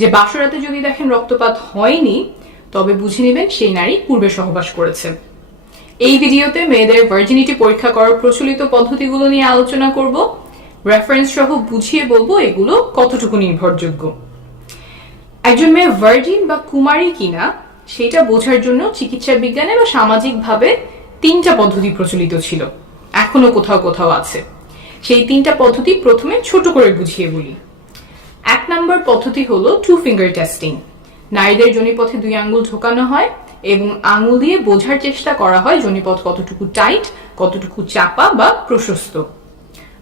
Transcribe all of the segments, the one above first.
যে বাসরাতে যদি দেখেন রক্তপাত হয়নি তবে বুঝে নেবেন সেই নারী পূর্বে সহবাস করেছে এই ভিডিওতে মেয়েদের ভার্জিনিটি পরীক্ষা করার প্রচলিত পদ্ধতিগুলো নিয়ে আলোচনা করব রেফারেন্স সহ বুঝিয়ে বলবো এগুলো কতটুকু নির্ভরযোগ্য একজন মেয়ে ভার্জিন বা কুমারী কিনা সেটা বোঝার জন্য চিকিৎসা বিজ্ঞানে বা সামাজিকভাবে তিনটা পদ্ধতি প্রচলিত ছিল এখনো কোথাও কোথাও আছে সেই তিনটা পদ্ধতি প্রথমে ছোট করে বুঝিয়ে বলি নম্বর পদ্ধতি হলো টু ফিঙ্গার টেস্টিং নারীদের জনিপথে দুই আঙ্গুল ঢোকানো হয় এবং আঙুল দিয়ে বোঝার চেষ্টা করা হয় জনিপথ কতটুকু টাইট কতটুকু চাপা বা প্রশস্ত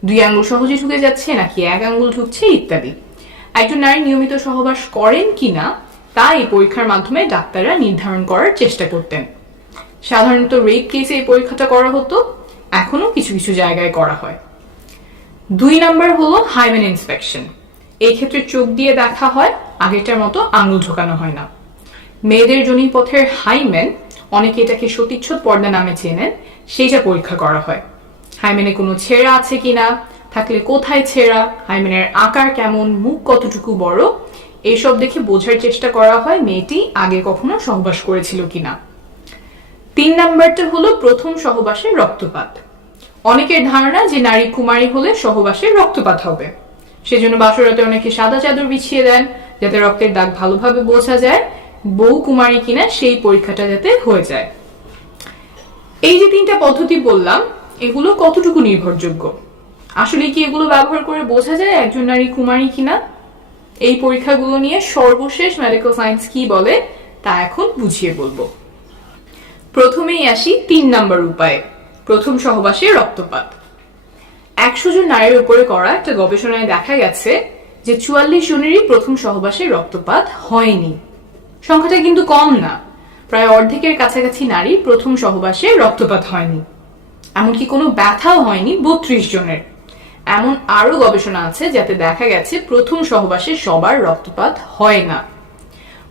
দুই আঙ্গুল সহজে ঢুকে যাচ্ছে নাকি এক আঙ্গুল ঢুকছে ইত্যাদি একজন নারী নিয়মিত সহবাস করেন কি না তা এই পরীক্ষার মাধ্যমে ডাক্তাররা নির্ধারণ করার চেষ্টা করতেন সাধারণত রেপ কেসে এই পরীক্ষাটা করা হতো এখনও কিছু কিছু জায়গায় করা হয় দুই নম্বর হলো হাইমেন ইন্সপেকশন এই ক্ষেত্রে চোখ দিয়ে দেখা হয় আগেটার মতো আঙুল ঢোকানো হয় না মেয়েদের পথের হাইমেন অনেকে এটাকে সতীচ্ছদ পর্দা নামে চেনেন সেইটা পরীক্ষা করা হয় হাইমেনে কোনো ছেঁড়া আছে কিনা থাকলে কোথায় ছেঁড়া হাইমেনের আকার কেমন মুখ কতটুকু বড় এইসব দেখে বোঝার চেষ্টা করা হয় মেয়েটি আগে কখনো সহবাস করেছিল কিনা তিন নাম্বারটা হলো প্রথম সহবাসের রক্তপাত অনেকের ধারণা যে নারী কুমারী হলে সহবাসের রক্তপাত হবে সেজন্য বাসরাতে অনেকে সাদা চাদর বিছিয়ে দেন যাতে রক্তের দাগ ভালোভাবে বোঝা যায় বউ কুমারী কিনা সেই পরীক্ষাটা যাতে হয়ে যায় এই যে তিনটা পদ্ধতি বললাম এগুলো কতটুকু নির্ভরযোগ্য আসলে কি এগুলো ব্যবহার করে বোঝা যায় একজন নারী কুমারী কিনা এই পরীক্ষাগুলো নিয়ে সর্বশেষ মেডিকেল সায়েন্স কি বলে তা এখন বুঝিয়ে বলবো প্রথমেই আসি তিন নাম্বার উপায় প্রথম সহবাসে রক্তপাত একশো জন নারীর উপরে করা একটা গবেষণায় দেখা গেছে যে চুয়াল্লিশ জনেরই প্রথম সহবাসে রক্তপাত হয়নি সংখ্যাটা কিন্তু কম না প্রায় অর্ধেকের কাছাকাছি নারী প্রথম সহবাসে রক্তপাত হয়নি এমনকি কোনো ব্যথাও হয়নি বত্রিশ জনের এমন আরও গবেষণা আছে যাতে দেখা গেছে প্রথম সহবাসে সবার রক্তপাত হয় না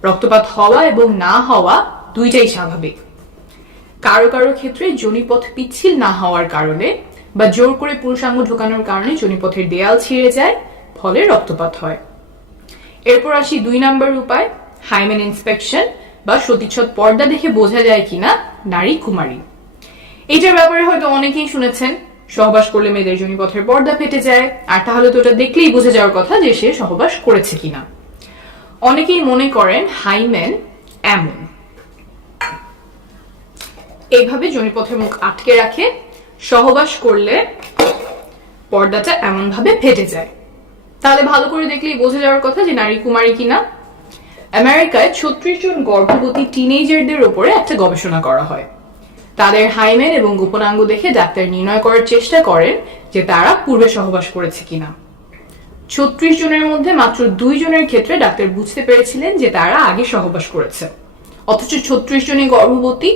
রক্তপাত হওয়া এবং না হওয়া দুইটাই স্বাভাবিক কারো কারো ক্ষেত্রে জনিপথ পিচ্ছিল না হওয়ার কারণে বা জোর করে পুরুষাঙ্গ ঢোকানোর কারণে যোনিপথের দেয়াল ছিঁড়ে যায় ফলে রক্তপাত হয় এরপর আসি দুই নম্বর উপায় হাইমেন ইন্সপেকশন বা সতীচ্ছদ পর্দা দেখে বোঝা যায় কিনা নারী কুমারী এইটার ব্যাপারে হয়তো অনেকেই শুনেছেন সহবাস করলে মেয়েদের জনিপথের পর্দা ফেটে যায় আর তাহলে তো ওটা দেখলেই বুঝে যাওয়ার কথা যে সে সহবাস করেছে কিনা অনেকেই মনে করেন হাইমেন এমন এইভাবে জনিপথের মুখ আটকে রাখে সহবাস করলে পর্দাটা এমনভাবে ফেটে যায় তাহলে ভালো করে দেখলেই বোঝা যাওয়ার কথা যে নারী কুমারী কিনা আমেরিকায় ছত্রিশ জন গর্ভবতী টিনেজারদের ওপরে একটা গবেষণা করা হয় তাদের হাইমেন এবং গোপনাঙ্গ দেখে ডাক্তার নির্ণয় করার চেষ্টা করেন যে তারা পূর্বে সহবাস করেছে কিনা ছত্রিশ জনের মধ্যে মাত্র দুই জনের ক্ষেত্রে ডাক্তার বুঝতে পেরেছিলেন যে তারা আগে সহবাস করেছে অথচ ছত্রিশ জনই গর্ভবতী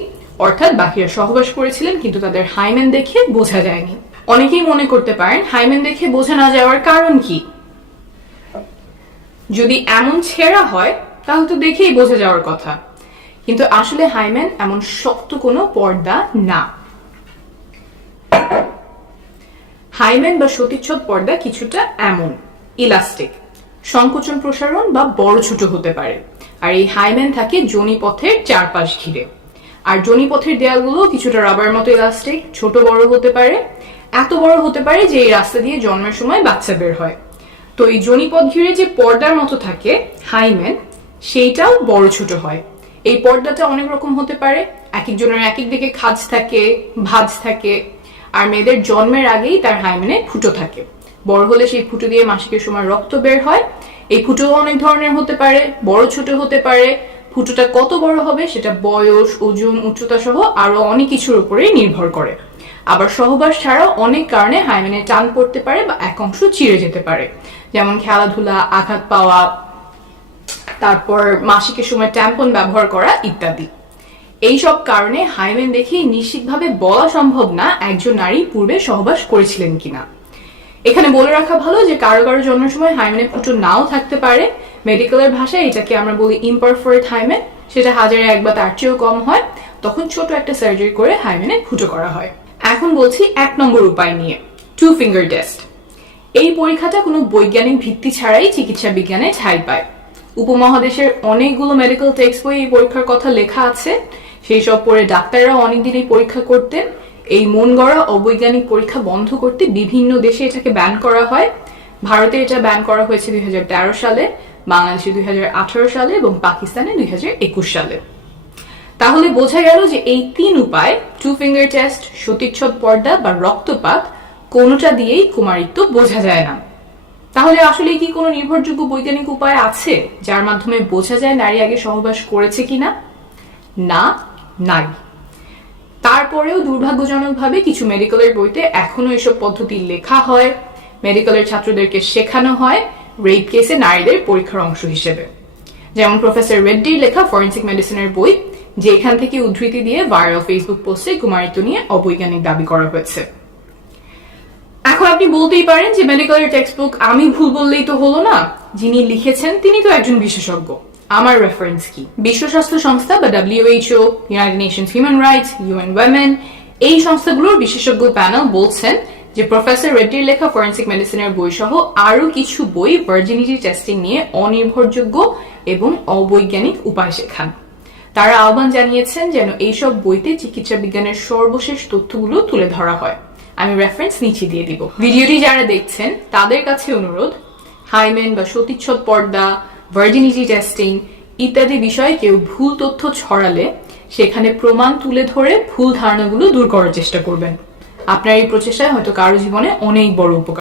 অর্থাৎ বাকিরা সহবাস করেছিলেন কিন্তু তাদের হাইমেন দেখে বোঝা যায়নি অনেকেই মনে করতে পারেন হাইমেন দেখে বোঝা না যাওয়ার কারণ কি যদি এমন ছেঁড়া হয় তাহলে তো দেখেই বোঝা যাওয়ার কথা কিন্তু আসলে হাইমেন এমন শক্ত কোনো পর্দা না হাইমেন বা সতীচ্ছদ পর্দা কিছুটা এমন ইলাস্টিক সংকোচন প্রসারণ বা বড় ছোট হতে পারে আর এই হাইমেন থাকে যোনি পথের চারপাশ ঘিরে আর জনিপথের দেয়ালগুলো কিছুটা রাবার মতো ইলাস্টিক ছোট বড় হতে পারে এত বড় হতে পারে যে এই রাস্তা দিয়ে জন্মের সময় বাচ্চা বের হয় তো এই জনিপথ ঘিরে যে পর্দার মতো থাকে হাইম্যান সেইটাও বড় ছোট হয় এই পর্দাটা অনেক রকম হতে পারে এক একজনের এক এক দিকে খাজ থাকে ভাজ থাকে আর মেয়েদের জন্মের আগেই তার হাইমেনে ফুটো থাকে বড় হলে সেই ফুটো দিয়ে মাসিকের সময় রক্ত বের হয় এই ফুটোও অনেক ধরনের হতে পারে বড় ছোট হতে পারে ফুটোটা কত বড় হবে সেটা বয়স ওজন উচ্চতা সহ আরও অনেক কিছুর উপরেই নির্ভর করে আবার সহবাস ছাড়াও অনেক কারণে হাইমেনে টান পড়তে পারে বা এক অংশ চিড়ে যেতে পারে যেমন খেলাধুলা আঘাত পাওয়া তারপর মাসিকের সময় ট্যাম্পন ব্যবহার করা ইত্যাদি এইসব কারণে হাইমেন দেখে নিশ্চিতভাবে বলা সম্ভব না একজন নারী পূর্বে সহবাস করেছিলেন কিনা এখানে বলে রাখা ভালো যে কারো কারো জন্মের সময় হাইমেনে ফুটো নাও থাকতে পারে মেডিকেলের ভাষায় এটাকে আমরা বলি ইম্পারফোরেট হাইমেন সেটা হাজারে এক বা তার চেয়েও কম হয় তখন ছোট একটা সার্জারি করে হাইমেনে ফুটো করা হয় এখন বলছি এক নম্বর উপায় নিয়ে টু ফিঙ্গার টেস্ট এই পরীক্ষাটা কোনো বৈজ্ঞানিক ভিত্তি ছাড়াই চিকিৎসা বিজ্ঞানে ছাই পায় উপমহাদেশের অনেকগুলো মেডিকেল টেক্সট বই এই পরীক্ষার কথা লেখা আছে সেই সব পরে ডাক্তাররা অনেকদিন এই পরীক্ষা করতেন এই মন গড়া অবৈজ্ঞানিক পরীক্ষা বন্ধ করতে বিভিন্ন দেশে এটাকে ব্যান করা হয় ভারতে এটা ব্যান করা হয়েছে দুই সালে বাংলাদেশে দুই সালে এবং পাকিস্তানে দুই সালে তাহলে বোঝা গেল যে এই তিন উপায় টু ফিঙ্গার টেস্ট সতীচ্ছদ পর্দা বা রক্তপাত কোনোটা দিয়েই কুমারিত্ব বোঝা যায় না তাহলে আসলে কি কোনো নির্ভরযোগ্য বৈজ্ঞানিক উপায় আছে যার মাধ্যমে বোঝা যায় নারী আগে সহবাস করেছে কিনা না নাই তারপরেও দুর্ভাগ্যজনকভাবে কিছু মেডিকেলের বইতে এখনো এসব পদ্ধতি লেখা হয় মেডিকেলের ছাত্রদেরকে শেখানো হয় রেপ কেসে নারীদের পরীক্ষার অংশ হিসেবে যেমন প্রফেসর রেড্ডির লেখা ফরেন্সিক মেডিসিনের বই যেখান থেকে উদ্ধৃতি দিয়ে ভাইরাল ফেসবুক পোস্টে কুমারিত্ব নিয়ে অবৈজ্ঞানিক দাবি করা হয়েছে এখন আপনি বলতেই পারেন যে মেডিকেলের টেক্সট বুক আমি ভুল বললেই তো হলো না যিনি লিখেছেন তিনি তো একজন বিশেষজ্ঞ আমার রেফারেন্স কি বিশ্ব স্বাস্থ্য সংস্থা বা WHO United Nations Human Rights UN women এই সংস্থাগুলোর বিশেষজ্ঞ প্যানেল বলছেন যে প্রফেসর রেড্ডির লেখা ফরেন্সিক মেডিসিনের বই সহ আরো কিছু বই ভার্জিনিটি টেস্টিং নিয়ে অনির্ভরযোগ্য এবং অবৈজ্ঞানিক উপায় শেখান তারা আহ্বান জানিয়েছেন যেন এইসব বইতে চিকিৎসা বিজ্ঞানের সর্বশেষ তথ্যগুলো তুলে ধরা হয় আমি রেফারেন্স নিচে দিয়ে দিব ভিডিওটি যারা দেখছেন তাদের কাছে অনুরোধ হাইমেন বা সতীচ্ছদ পর্দা ভার্জিনিটি টেস্টিং ইত্যাদি বিষয়ে কেউ ভুল তথ্য ছড়ালে সেখানে প্রমাণ তুলে ধরে ভুল ধারণাগুলো দূর করার চেষ্টা করবেন আপনার এই প্রচেষ্টায় হয়তো কারো জীবনে অনেক বড় উপকার